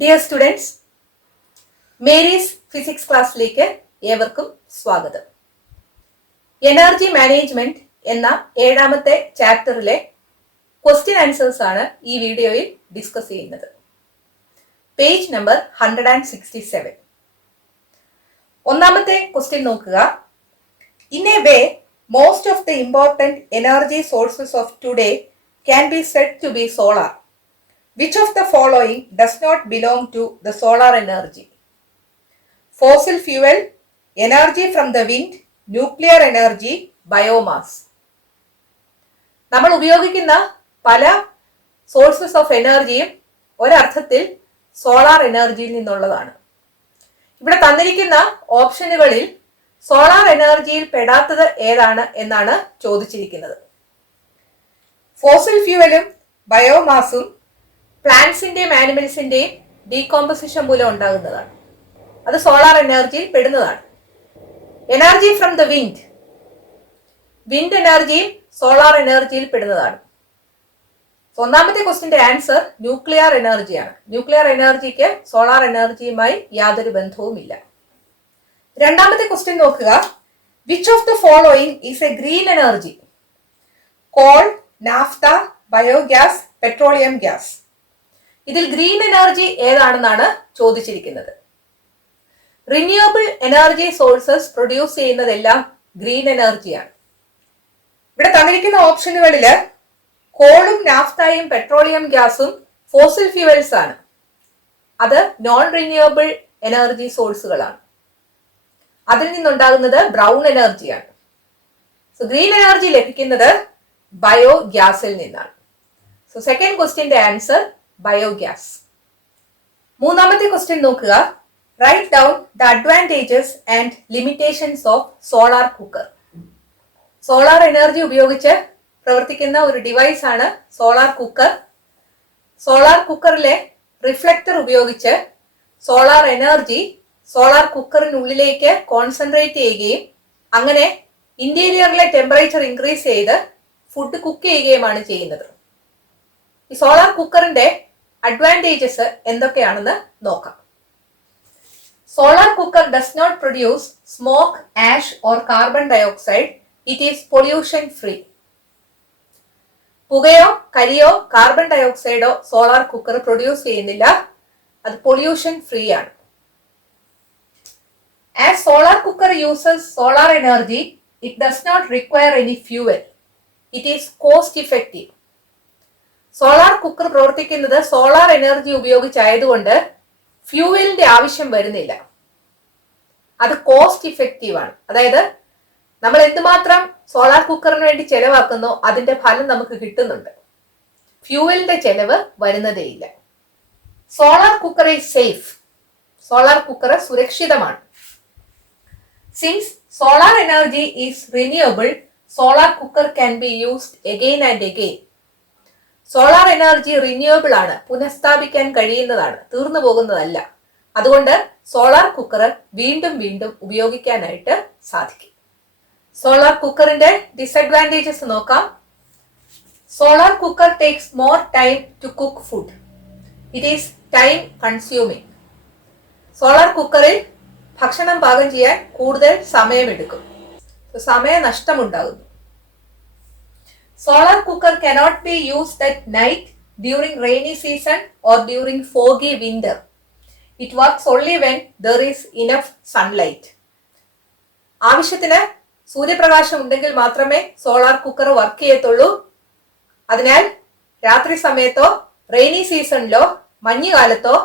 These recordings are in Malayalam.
ഡിയർ സ്റ്റുഡൻസ്, മേരീസ് ഫിസിക്സ് ക്ലാസ്സിലേക്ക് ഏവർക്കും സ്വാഗതം. എനർജി മാനേജ്മെന്റ് എന്ന 7ാമത്തെ ചാപ്റ്ററിലെ ക്വസ്റ്റ്യൻ ആൻസേഴ്സ് ആണ് ഈ വീഡിയോയിൽ ഡിസ്കസ് ചെയ്യുന്നത്. Page number 167. ഒന്നാമത്തെ ക്വസ്റ്റ്യൻ നോക്കുക. In a way most of the important energy sources of today can be said to be solar. Which of the following does not belong to the solar energy? Fossil fuel, energy from the wind, nuclear energy, biomass. നമ്മൾ ഉപയോഗിക്കുന്ന പല സോഴ്സസ് ഓഫ് എനർജിയും ഒരർത്ഥത്തിൽ സോളാർ എനർജിയിൽ നിന്നുള്ളതാണ്. ഇവിടെ തന്നിരിക്കുന്ന ഓപ്ഷനുകളിൽ സോളാർ എനർജിയിൽ പെടാത്തത് ഏതാണ് എന്നാണ് ചോദിച്ചിരിക്കുന്നത്. ഫോസിൽ ഫ്യൂവലും ബയോമാസും പ്ലാന്റ്സിന്റെയും ആനിമൽസിന്റെയും ഡീകോമ്പോസിഷൻ മൂലം ഉണ്ടാകുന്നതാണ്. അത് സോളാർ എനർജിയിൽ പെടുന്നതാണ്. എനർജി ഫ്രം ദ വിൻഡ് എനർജിയും സോളാർ എനർജിയിൽ പെടുന്നതാണ്. ഒന്നാമത്തെ ക്വസ്റ്റിന്റെ ആൻസർ ന്യൂക്ലിയർ എനർജിയാണ്. ന്യൂക്ലിയർ എനർജിക്ക് സോളാർ എനർജിയുമായി യാതൊരു ബന്ധവുമില്ല. രണ്ടാമത്തെ ക്വസ്റ്റ്യൻ നോക്കുക. Which of the following is a green energy? Coal, naphtha, biogas, petroleum gas. ഇതിൽ ഗ്രീൻ എനർജി ഏതാണെന്നാണ് ചോദിച്ചിരിക്കുന്നത്. റിന്യൂവബിൾ എനർജി സോഴ്സസ് പ്രൊഡ്യൂസ് ചെയ്യുന്നതെല്ലാം ഗ്രീൻ എനർജിയാണ്. ഇവിടെ തന്നിരിക്കുന്ന ഓപ്ഷനുകളിൽ കോളും നാഫ്തയും പെട്രോളിയം ഗ്യാസും ഫോസിൽ ഫ്യൂവൽസ് ആണ്. അത് നോൺ റിന്യൂവബിൾ എനർജി സോഴ്സുകളാണ്. അതിൽ നിന്നുണ്ടാകുന്നത് ബ്രൗൺ എനർജിയാണ്. സോ ഗ്രീൻ എനർജി ലഭിക്കുന്നത് ബയോഗ്യാസിൽ നിന്നാണ്. സോ സെക്കൻഡ് ക്വസ്റ്റ്യന്റെ ആൻസർ ബയോഗ്യാസ്. മൂന്നാമത്തെ ക്വസ്റ്റ്യൻ നോക്കുക. Write down the advantages and limitations of solar cooker. Solar energy ഉപയോഗിച്ച് പ്രവർത്തിക്കുന്ന ഒരു ഡിവൈസ് ആണ് സോളാർ കുക്കർ. സോളാർ കുക്കറിലെ റിഫ്ലക്ടർ ഉപയോഗിച്ച് സോളാർ എനർജി സോളാർ കുക്കറിനുള്ളിലേക്ക് കോൺസെൻട്രേറ്റ് ചെയ്യുകയും അങ്ങനെ ഇന്റീരിയറിലെ ടെമ്പറേച്ചർ ഇൻക്രീസ് ചെയ്ത് ഫുഡ് കുക്ക് ചെയ്യുകയുമാണ് ചെയ്യുന്നത്. ഈ സോളാർ കുക്കറിന്റെ അഡ്വാൻറ്റേജസ് എന്തൊക്കെയാണെന്ന് നോക്കാം. Solar cooker does not produce smoke, ash or carbon dioxide. It is pollution free. പുകയോ കരിയോ കാർബൺ ഡയോക്സൈഡോ സോളാർ കുക്കർ പ്രൊഡ്യൂസ് ചെയ്യുന്നില്ല. അത് പൊല്യൂഷൻ ഫ്രീ ആണ്. As solar cooker uses solar energy, it does not require any fuel. It is cost effective. Solar cooker പ്രവർത്തിക്കുന്നത് സോളാർ എനർജി ഉപയോഗിച്ചായതുകൊണ്ട് ഫ്യൂവലിന്റെ ആവശ്യം വരുന്നില്ല. അത് കോസ്റ്റ് ഇഫക്റ്റീവ് ആണ്. അതായത് നമ്മൾ എന്തുമാത്രം സോളാർ കുക്കറിന് വേണ്ടി ചെലവാക്കുന്നോ അതിന്റെ ഫലം നമുക്ക് കിട്ടുന്നുണ്ട്. ഫ്യൂവലിന്റെ ചെലവ് വരുന്നതേയില്ല. Solar cooker is safe. Solar cooker സുരക്ഷിതമാണ്. Since solar energy is renewable, solar cooker can be used again and again. Solar energy renewable ആണ്, പുനഃസ്ഥാപിക്കാൻ കഴിയുന്നതാണ്, തീർന്നു പോകുന്നതല്ല. അതുകൊണ്ട് സോളാർ കുക്കർ വീണ്ടും വീണ്ടും ഉപയോഗിക്കാനായിട്ട് സാധിക്കും. സോളാർ കുക്കറിന്റെ ഡിസഡ്വാൻറ്റേജസ് നോക്കാം. Solar cooker takes more time to cook food. It is time consuming. Solar കുക്കറിൽ ഭക്ഷണം പാകം ചെയ്യാൻ കൂടുതൽ സമയമെടുക്കും. സമയനഷ്ടമുണ്ടാകുന്നു. Solar cooker cannot be used at night during rainy season or during foggy winter. It works only when there is enough sunlight. ആവശ്യത്തിന് സൂര്യപ്രകാശം ഉണ്ടെങ്കിൽ മാത്രമേ സോളാർ കുക്കർ വർക്ക് ചെയ്യത്തുള്ളൂ. അതിനാൽ രാത്രി സമയത്തോ റെയിനി സീസണിലോ മഞ്ഞുകാലത്തോ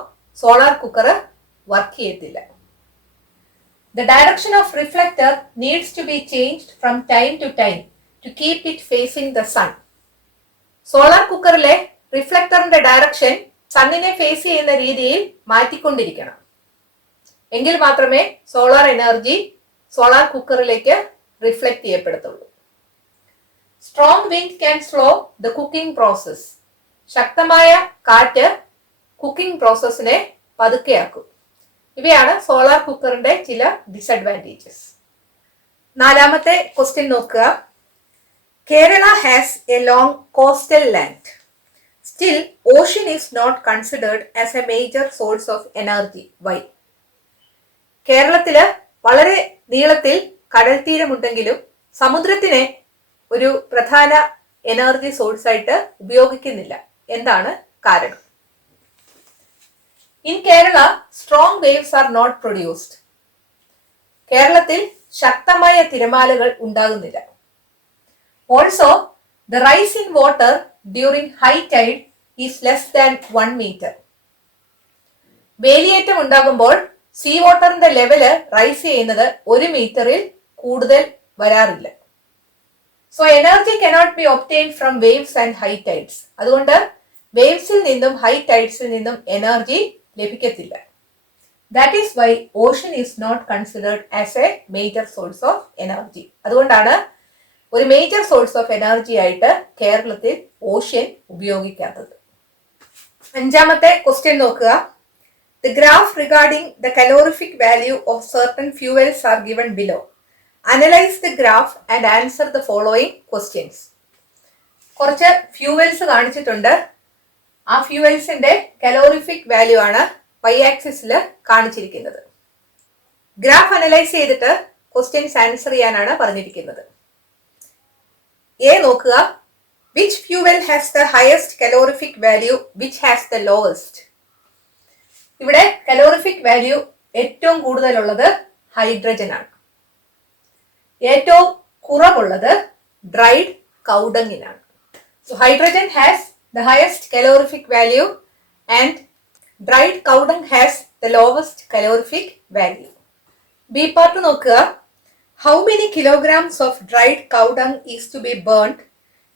സോളാർ കുക്കർ വർക്ക് ചെയ്യത്തില്ല. The direction of reflector needs to be changed from time to time to keep it facing the sun. Solar കുക്കറിലെ റിഫ്ലക്ടറിന്റെ ഡയറക്ഷൻ സണ്ണിനെ ഫേസ് ചെയ്യുന്ന രീതിയിൽ മാറ്റിക്കൊണ്ടിരിക്കണം. എങ്കിൽ മാത്രമേ സോളാർ എനർജി സോളാർ കുക്കറിലേക്ക് റിഫ്ലക്ട് ചെയ്യപ്പെടത്തുള്ളൂ. Strong wind can slow the cooking process. ശക്തമായ കാറ്റ് കുക്കിംഗ് പ്രോസസ്സിനെ പതുക്കെയാക്കും. ഇവയാണ് സോളാർ കുക്കറിന്റെ ചില ഡിസഡ്വാൻറ്റേജസ്. നാലാമത്തെ ക്വസ്റ്റ്യൻ നോക്കുക. Kerala has a long coastal land. Still, ocean is not considered as a major source of energy. Why? കേരളത്തില് വളരെ നീളത്തിൽ കടൽ തീരമുണ്ടെങ്കിലും സമുദ്രത്തിനെ ഒരു പ്രധാന എനർജി സോഴ്സ് ആയിട്ട് ഉപയോഗിക്കുന്നില്ല. എന്താണ് കാരണം? In Kerala strong waves are not produced. കേരളത്തിൽ ശക്തമായ തിരമാലകൾ ഉണ്ടാകുന്നില്ല. Also the rise in water during high tide is less than 1 metre. വേലിയേറ്റം ഉണ്ടാകുമ്പോൾ സീ വാട്ടറിന്റെ ലെവല് റൈസ് ചെയ്യുന്നത് 1 മീറ്ററിൽ കൂടുതൽ വരാറില്ല. So energy cannot be obtain from waves and high tides. അതുകൊണ്ട് വേവ്സിൽ നിന്നും ഹൈ ടൈഡ്സിൽ നിന്നും എനർജി ലഭിക്കത്തില്ല. That is why ocean is not considered as a major source of energy. അതുകൊണ്ടാണ് ഒരു മേജർ സോഴ്സ് ഓഫ് എനർജി ആയിട്ട് കേരളത്തിൽ ഓഷ്യൻ ഉപയോഗിക്കാത്തത്. 5ാമത്തെ ക്വസ്റ്റ്യൻ നോക്കുക. The graph regarding the calorific value of certain fuels are given below. Analyze the graph and answer the following questions. കുറച്ച് ഫ്യൂവൽസ് കാണിച്ചിട്ടുണ്ട്. ആ ഫ്യൂവൽസിന്റെ കലോറിഫിക് വാല്യൂ ആണ് y ആക്സിസിൽ കാണിച്ചിരിക്കുന്നത്. ഗ്രാഫ് അനലൈസ് ചെയ്തിട്ട് ക്വസ്റ്റ്യൻസ് ആൻസർ ചെയ്യാനാണ് പറഞ്ഞിരിക്കുന്നത്. എ നോക്കുക. Which fuel has the highest calorific value? Which has the lowest? ഇവിടെ കലോറിഫിക് വാല്യൂ ഏറ്റവും കൂടുതലുള്ളത് ഹൈഡ്രജൻ ആണ്. ഏറ്റവും കുറവുള്ളത് ഡ്രൈഡ് കൗഡങ്ങിനാണ്. So hydrogen has the highest calorific value and dried cow dung has the lowest calorific value. B part നോക്കുക. How many kilograms of dried cow dung is to be burned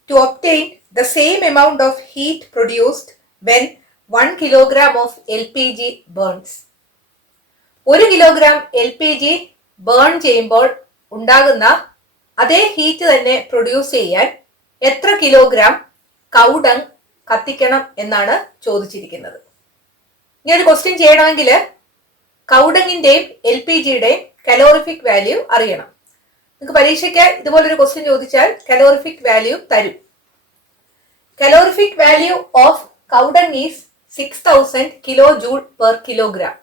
to obtain the same amount of heat produced when 1 kilogram of LPG burns. 1 kilogram LPG burn ചെയ്യുമ്പോൾ ഉണ്ടാകുന്ന അതേ ഹീറ്റ് തന്നെ പ്രൊഡ്യൂസ് ചെയ്യാൻ എത്ര കിലോഗ്രാം കൗഡങ് കത്തിക്കണം എന്നാണ് ചോദിച്ചിരിക്കുന്നത്. ഇനി ഒരു ക്വസ്റ്റ്യൻ ചെയ്യണമെങ്കിൽ കൗഡങ്ങിന്റെയും LPGയുടെയും കലോറിഫിക് വാല്യൂ അറിയണം. നിങ്ങൾക്ക് പരീക്ഷയ്ക്ക് ഇതുപോലൊരു ക്വസ്റ്റ്യൻ ചോദിച്ചാൽ കലോറിഫിക് വാല്യൂ തരും. Calorific value of cow dung is 6000 kilojoule per kilogram.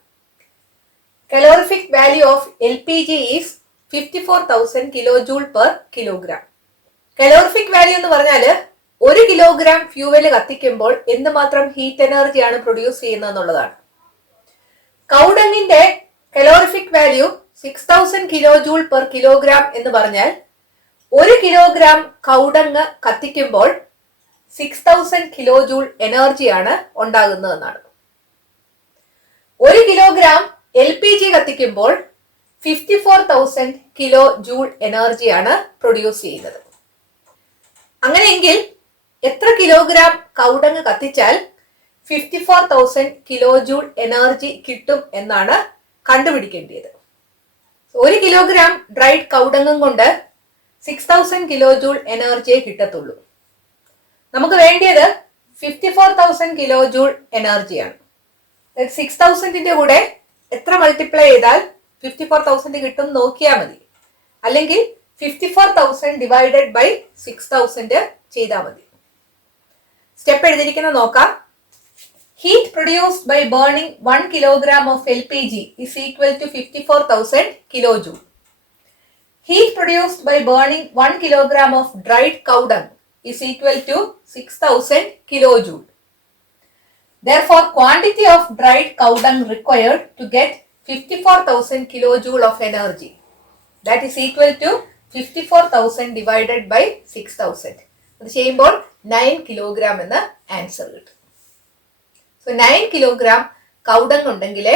Calorific value of LPG is 54,000 kilojoule per kilogram. Calorific value എന്ന് പറഞ്ഞാൽ 1 കിലോഗ്രാം ഫ്യൂവൽ കത്തിക്കുമ്പോൾ എന്തുമാത്രം ഹീറ്റ് എനർജിയാണ് പ്രൊഡ്യൂസ് ചെയ്യുന്നത് എന്നുള്ളതാണ്. കൗഡങ്ങിന്റെ calorific value 6000 kilojoule per kilogram എന്ന് പറഞ്ഞാൽ 1 കിലോഗ്രാം കൗഡങ് കത്തിക്കുമ്പോൾ 6000 കിലോജൂൾ എനർജിയാണ് ഉണ്ടാകുന്നതെന്നാണ്. 1 കിലോഗ്രാം LPG കത്തിക്കുമ്പോൾ 54,000 കിലോ ജൂൾ എനർജിയാണ് പ്രൊഡ്യൂസ് ചെയ്യുന്നത്. അങ്ങനെയെങ്കിൽ എത്ര കിലോഗ്രാം കൗഡങ് കത്തിച്ചാൽ 54,000 കിലോ ജൂൾ എനർജി കിട്ടും എന്നാണ് കണ്ടുപിടിക്കേണ്ടത്. 1 കിലോഗ്രാം ഡ്രൈഡ് കൗഡങ്ങും കൊണ്ട് 6000 കിലോ ജൂൾ എനർജിയെ കിട്ടത്തുള്ളൂ. നമുക്ക് വേണ്ടിയത് 54,000 കിലോ ജൂൾ എനർജിയാണ്. 6000ന്റെ കൂടെ എത്ര മൾട്ടിപ്ലൈ ചെയ്താൽ 54,000 കിട്ടും നോക്കിയാൽ മതി. അല്ലെങ്കിൽ 54,000 ഡിവൈഡഡ് ബൈ 6000 ചെയ്താൽ മതി. സ്റ്റെപ്പ് എഴുതിയിരിക്കുന്ന നോക്കാം. Heat produced by burning 1 kilogram of LPG is equal to 54,000 kilojoule. Heat produced by burning 1 kilogram of dried cow dung is equal to 6,000 kilojoule. Therefore, quantity of dried cow dung required to get 54,000 kilojoule of energy, that is equal to 54,000 divided by 6,000. അത് ചെയ്യുമ്പോൾ 9 കിലോഗ്രാം എന്ന ആൻസർ കിട്ടും. സോ 9 കിലോഗ്രാം കൗഡങ് ഉണ്ടെങ്കിൽ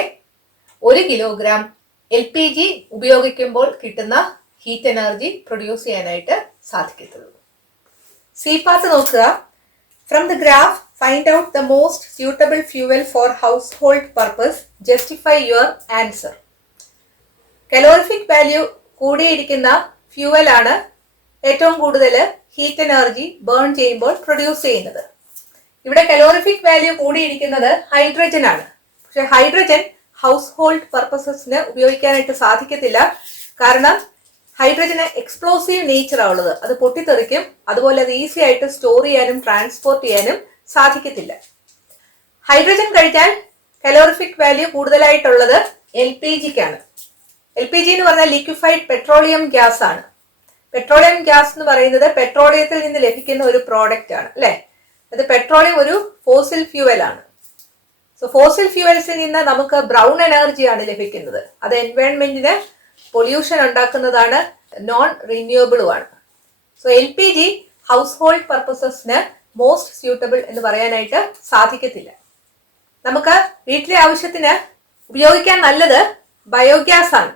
1 കിലോഗ്രാം LPG ഉപയോഗിക്കുമ്പോൾ കിട്ടുന്ന ഹീറ്റ് എനർജി പ്രൊഡ്യൂസ് ചെയ്യാനായിട്ട് സാധിക്കത്തുള്ളൂ. സി പാർട്ട് നോക്കുക. From the graph find out the most suitable fuel for household purpose. Justify your answer. Calorific value കൂടിയിരിക്കുന്ന ഫ്യൂവലാണ് ഏറ്റവും കൂടുതൽ ഹീറ്റ് എനർജി ബേൺ ചെയ്യുമ്പോൾ പ്രൊഡ്യൂസ് ചെയ്യുന്നത്. ഇവിടെ കലോറിഫിക് വാല്യൂ കൂടിയിരിക്കുന്നത് ഹൈഡ്രജൻ ആണ്. പക്ഷെ ഹൈഡ്രജൻ ഹൗസ് ഹോൾഡ് പർപ്പസസിന് ഉപയോഗിക്കാനായിട്ട് സാധിക്കത്തില്ല. കാരണം ഹൈഡ്രജന് എക്സ്പ്ലോസീവ് നേച്ചറാണ് ഉള്ളത്. അത് പൊട്ടിത്തെറിക്കും. അതുപോലെ അത് ഈസി ആയിട്ട് സ്റ്റോർ ചെയ്യാനും ട്രാൻസ്പോർട്ട് ചെയ്യാനും സാധിക്കത്തില്ല. ഹൈഡ്രജൻ കഴിഞ്ഞാൽ കലോറിഫിക് വാല്യൂ കൂടുതലായിട്ടുള്ളത് LPGക്കാണ്. LPG എന്ന് പറഞ്ഞാൽ ലിക്വിഫൈഡ് പെട്രോളിയം ഗ്യാസ് ആണ്. പെട്രോളിയം ഗ്യാസ് എന്ന് പറയുന്നത് പെട്രോളിയത്തിൽ നിന്ന് ലഭിക്കുന്ന ഒരു പ്രോഡക്റ്റ് ആണ്, അല്ലെ? അത് പെട്രോളിയം ഒരു ഫോസിൽ ഫ്യൂവൽ ആണ്. സോ ഫോസിൽ ഫ്യൂവൽസിൽ നിന്ന് നമുക്ക് ബ്രൗൺ എനർജിയാണ് ലഭിക്കുന്നത്. അത് എൻവയോൺമെന്റിന് പൊല്യൂഷൻ ഉണ്ടാക്കുന്നതാണ്, നോൺ റിന്യൂവബിളുമാണ്. സോ LPG ഹൗസ് ഹോൾഡ് പർപ്പസസിന് മോസ്റ്റ് സ്യൂട്ടബിൾ എന്ന് പറയാനായിട്ട് സാധിക്കത്തില്ല. നമുക്ക് വീട്ടിലെ ആവശ്യത്തിന് ഉപയോഗിക്കാൻ നല്ലത് ബയോഗ്യാസ് ആണ്.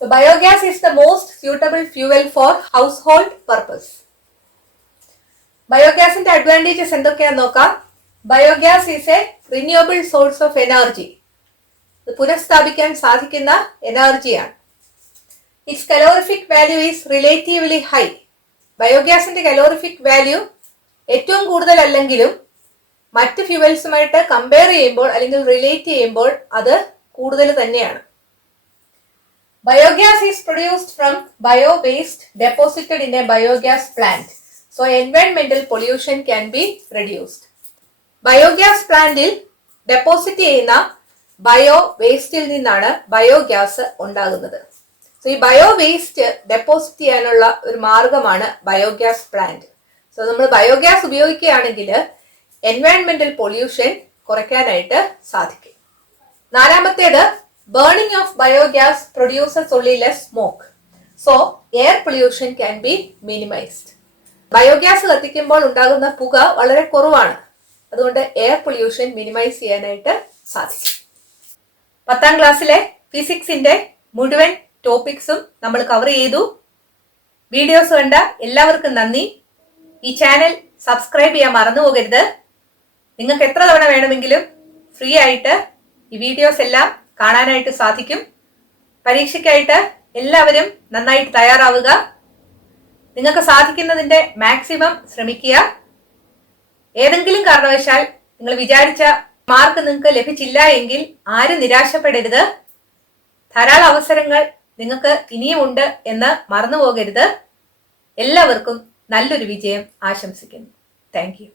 So biogas is the most suitable fuel for household purpose. ബയോഗ്യാസിന്റെ അഡ്വാൻറ്റേജസ് എന്തൊക്കെയാണെന്ന് നോക്കാം. Biogas is a renewable source of energy. ഇത് പുനഃസ്ഥാപിക്കാൻ സാധിക്കുന്ന എനർജിയാണ്. Its calorific value is relatively high. ബയോഗ്യാസിന്റെ കലോറിഫിക് വാല്യൂ ഏറ്റവും കൂടുതലല്ലെങ്കിലും മറ്റ് ഫ്യൂവൽസുമായിട്ട് കമ്പയർ ചെയ്യുമ്പോൾ അല്ലെങ്കിൽ റിലേറ്റ് ചെയ്യുമ്പോൾ അത് കൂടുതൽ തന്നെയാണ്. Biogas is produced from bio-waste deposited in a biogas plant. So environmental pollution can be reduced. Biogas പ്ലാന്റിൽ ഡെപ്പോസിറ്റ് ചെയ്യുന്ന ബയോ വേസ്റ്റിൽ നിന്നാണ് ബയോഗ്യാസ് ഉണ്ടാകുന്നത്. സോ ഈ ബയോ വേസ്റ്റ് ഡെപ്പോസിറ്റ് ചെയ്യാനുള്ള ഒരു മാർഗമാണ് ബയോഗ്യാസ് പ്ലാന്റ്. സോ നമ്മൾ ബയോഗ്യാസ് ഉപയോഗിക്കുകയാണെങ്കിൽ എൻവയോൺമെന്റൽ പൊല്യൂഷൻ കുറയ്ക്കാനായിട്ട് സാധിക്കും. നാലാമത്തേത്, burning of biogas produces only less smoke. So air pollution can be minimized. Biogas കത്തിക്കുമ്പോൾ ഉണ്ടാകുന്ന പുക വളരെ കുറവാണ്. അതുകൊണ്ട് എയർ പൊല്യൂഷൻ മിനിമൈസ് ചെയ്യാനായിട്ട് സാധിക്കും. 10ാം ക്ലാസ്സിലെ ഫിസിക്സിന്റെ മുഴുവൻ ടോപ്പിക്സും നമ്മൾ കവർ ചെയ്തു. വീഡിയോസ് കണ്ട എല്ലാവർക്കും നന്ദി. ഈ ചാനൽ സബ്സ്ക്രൈബ് ചെയ്യാൻ മറന്നു പോകരുത്. നിങ്ങൾക്ക് എത്ര തവണ വേണമെങ്കിലും ഫ്രീ ആയിട്ട് ഈ വീഡിയോസ് എല്ലാം കാണാനായിട്ട് സാധിക്കും. പരീക്ഷയ്ക്കായിട്ട് എല്ലാവരും നന്നായിട്ട് തയ്യാറാവുക. നിങ്ങൾക്ക് സാധിക്കുന്നതിന്റെ മാക്സിമം ശ്രമിക്കുക. ഏതെങ്കിലും കാരണവശാൽ നിങ്ങൾ വിചാരിച്ച മാർക്ക് നിങ്ങൾക്ക് ലഭിച്ചില്ല എങ്കിൽ ആരും നിരാശപ്പെടരുത്. ധാരാളം അവസരങ്ങൾ നിങ്ങൾക്ക് ഇനിയുമുണ്ട് എന്ന് മറന്നു പോകരുത്. എല്ലാവർക്കും നല്ലൊരു വിജയം ആശംസിക്കുന്നു. Thank you.